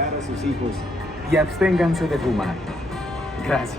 cuidar a sus hijos y absténganse de fumar. Gracias.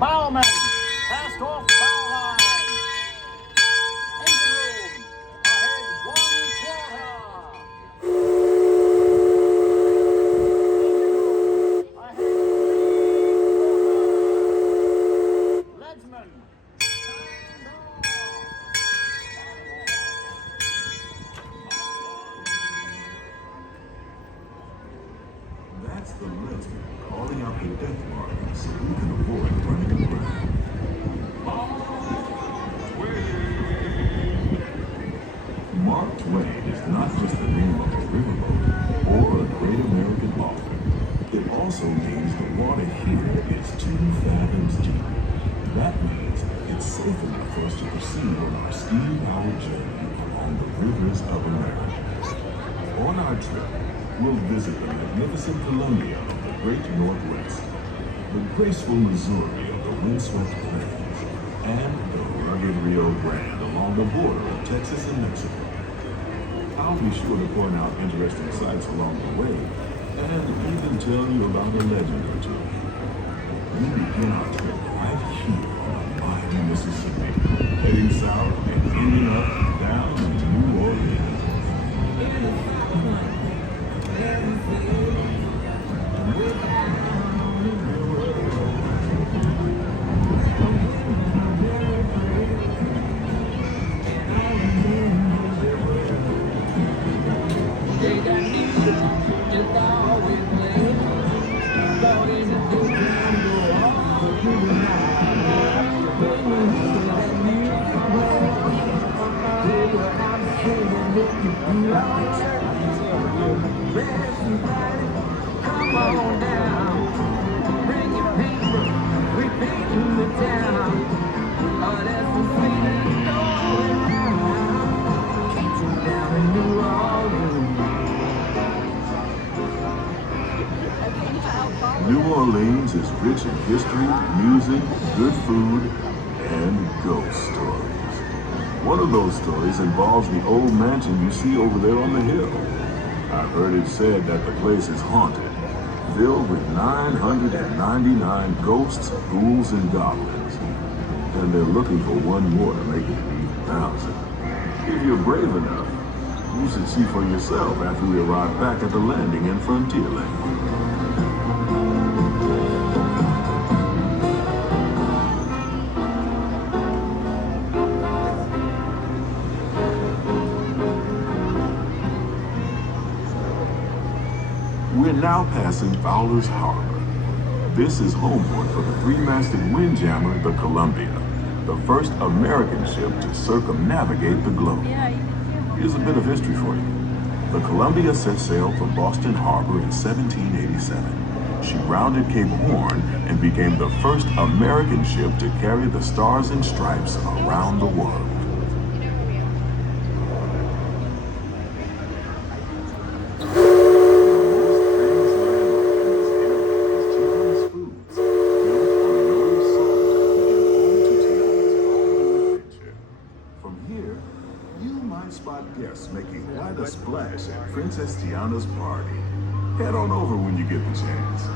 Bowman, cast off bow line. Engine room, ahead 1/4. Ahead 3/4. Leadsman, That's the leadsman calling out the death mark so we can avoid running aground. Mark Twain is not just the name of a riverboat or a great American author. It also means the water here is 2 fathoms deep. That means it's safe enough for us to proceed on our steam-powered journey along the rivers of America. On our trip, we'll visit the magnificent Columbia of the Great Northwest, the graceful Missouri of the windswept plains, and the rugged Rio Grande along the border of Texas and Mexico. I'll be sure to point out interesting sights along the way, and even tell you about a legend or two. We begin our trip right here on the mighty Mississippi, heading south and ending up down in New Orleans. Come on down, bring your people, we painting the town. Oh, that's the sweetest going round. Down in New Orleans. New Orleans is rich in history, music, good food, and ghost stories. One of those stories involves the old mansion you see over there on the hill. I've heard it said that the place is haunted, filled with 999 ghosts, ghouls, and goblins. And they're looking for one more to make it 8,000. If you're brave enough, you should see for yourself after we arrive back at the landing in Frontierland. We're now passing Fowler's Harbor. This is homeport for the 3-masted windjammer, the Columbia, the first American ship to circumnavigate the globe. Here's a bit of history for you. The Columbia set sail from Boston Harbor in 1787. She rounded Cape Horn and became the first American ship to carry the Stars and Stripes around the world. Guests making quite a splash at Princess Tiana's party. Head on over when you get the chance.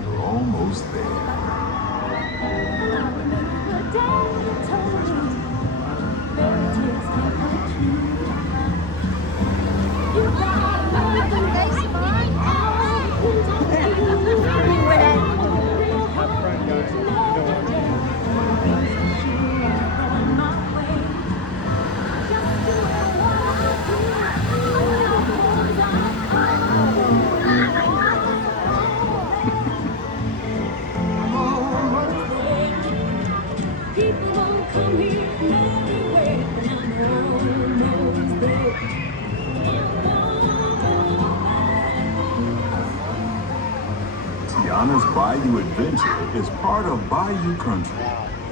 You're almost there. People don't come here from everywhere, and I'm almost there. Tiana's Bayou Adventure is part of Bayou Country,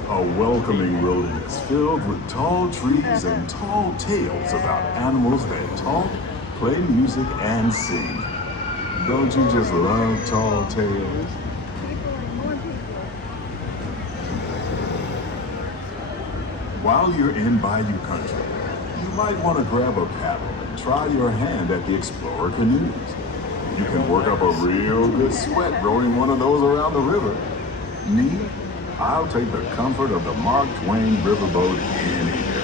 a welcoming wilderness filled with tall trees and tall tales about animals that talk, play music, and sing. Don't you just love tall tales? While you're in Bayou Country, you might want to grab a paddle and try your hand at the Explorer canoes. You can work up a real good sweat rowing one of those around the river. Me, I'll take the comfort of the Mark Twain River Boat any day.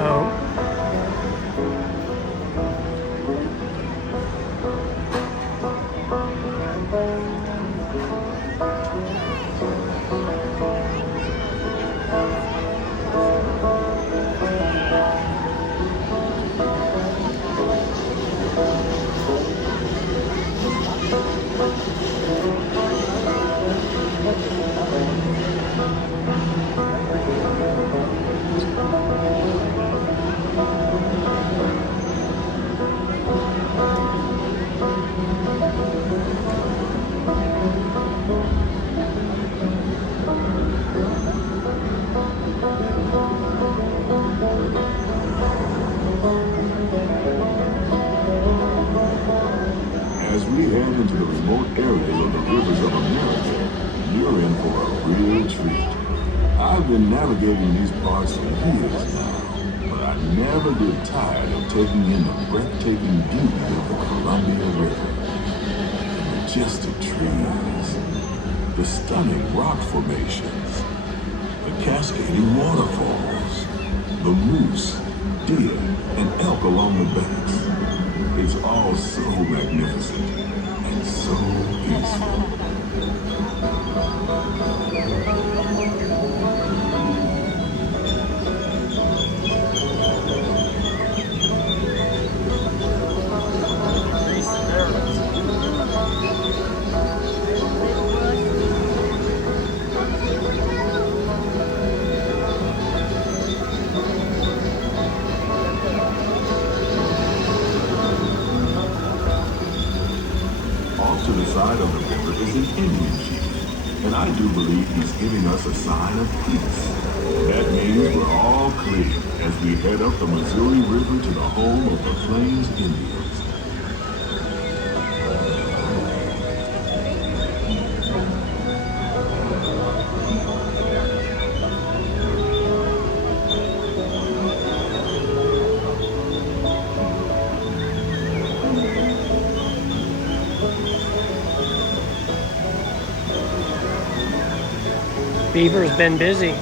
Oh. As we head into the remote areas of the rivers of America, you're in for a real treat. I've been navigating these parts for years now, but I never get tired of taking in the breathtaking beauty of the Columbia River. The majestic trees, the stunning rock formations, the cascading waterfalls, the moose, deer, and elk along the banks. It's all so magnificent and so peaceful. To the side of the river is an Indian chief, and I do believe he's giving us a sign of peace. That means we're all clear as we head up the Missouri River to the home of the Plains Indians. Beaver's been busy.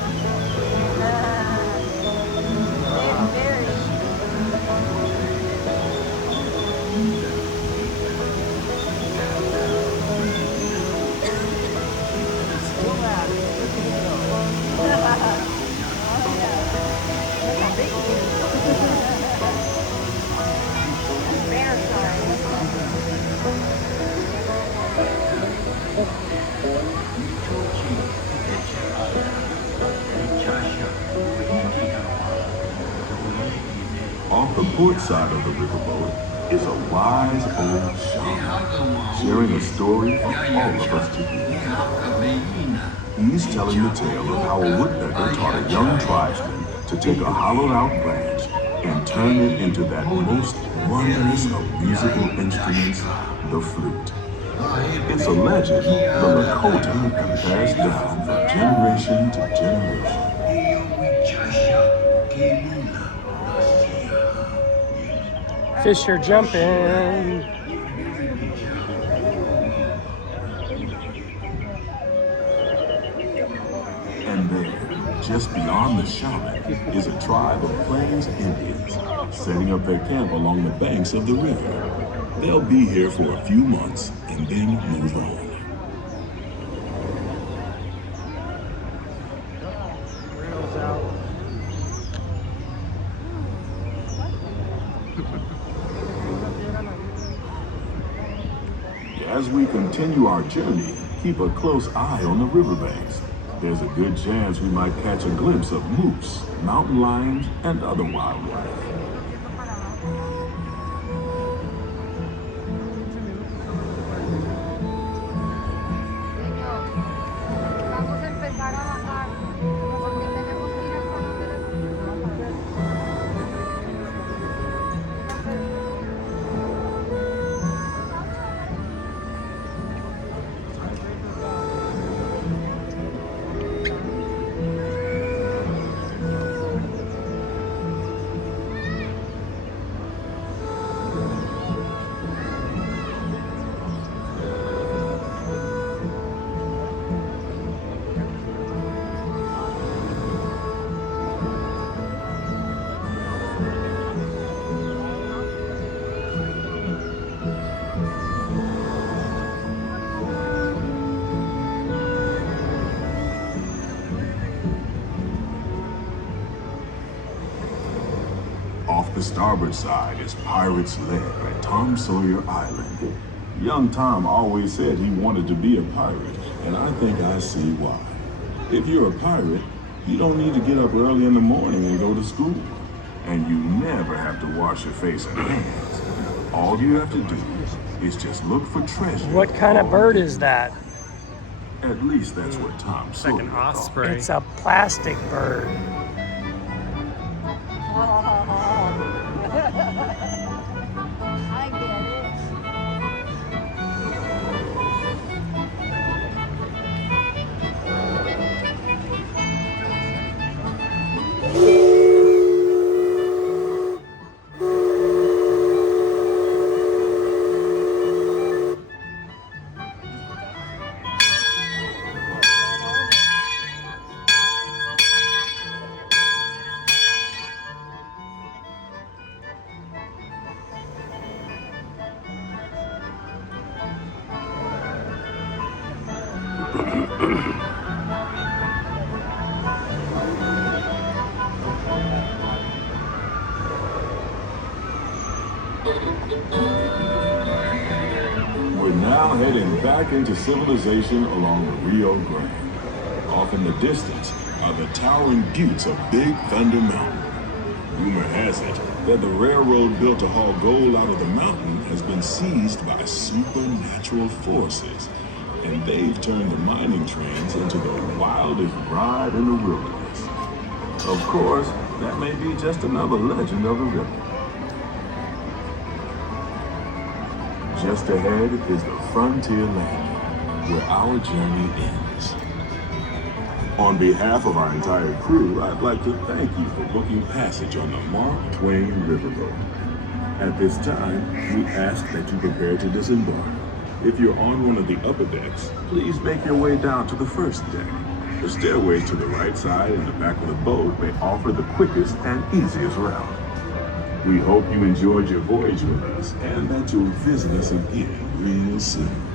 Off the port side of the riverboat is a wise old shaman, sharing a story for all of us to hear. He's telling the tale of how a woodpecker taught a young tribesman to take a hollowed-out branch and turn it into that most wondrous of musical instruments, the flute. It's a legend the Lakota passed down from generation to generation. Fish are jumping. And there, just beyond the shaman, is a tribe of Plains Indians setting up their camp along the banks of the river. They'll be here for a few months and then move on. As we continue our journey, keep a close eye on the riverbanks. There's a good chance we might catch a glimpse of moose, mountain lions, and other wildlife. Vamos a empezar a bajar porque tenemos que ir al salón de Off the starboard side is Pirate's Lair at Tom Sawyer Island. Young Tom always said he wanted to be a pirate, and I think I see why. If you're a pirate, you don't need to get up early in the morning and go to school. And you never have to wash your face and hands. All you have to do is just look for treasure. What kind of bird is that? At least that's what Tom It's like Sawyer an thought. osprey. It's a plastic bird. I get it. We're now heading back into civilization along the Rio Grande. Off in the distance are the towering buttes of Big Thunder Mountain. Rumor has it that the railroad built to haul gold out of the mountain has been seized by supernatural forces, and they've turned the mining trains into the wildest ride in the wilderness. Of course, that may be just another legend of the river. Just ahead is the frontier land, where our journey ends. On behalf of our entire crew, I'd like to thank you for booking passage on the Mark Twain River Boat. At this time, we ask that you prepare to disembark. If you're on one of the upper decks, please make your way down to the first deck. The stairways to the right side and the back of the boat may offer the quickest and easiest route. We hope you enjoyed your voyage with us and that you'll visit us again real soon.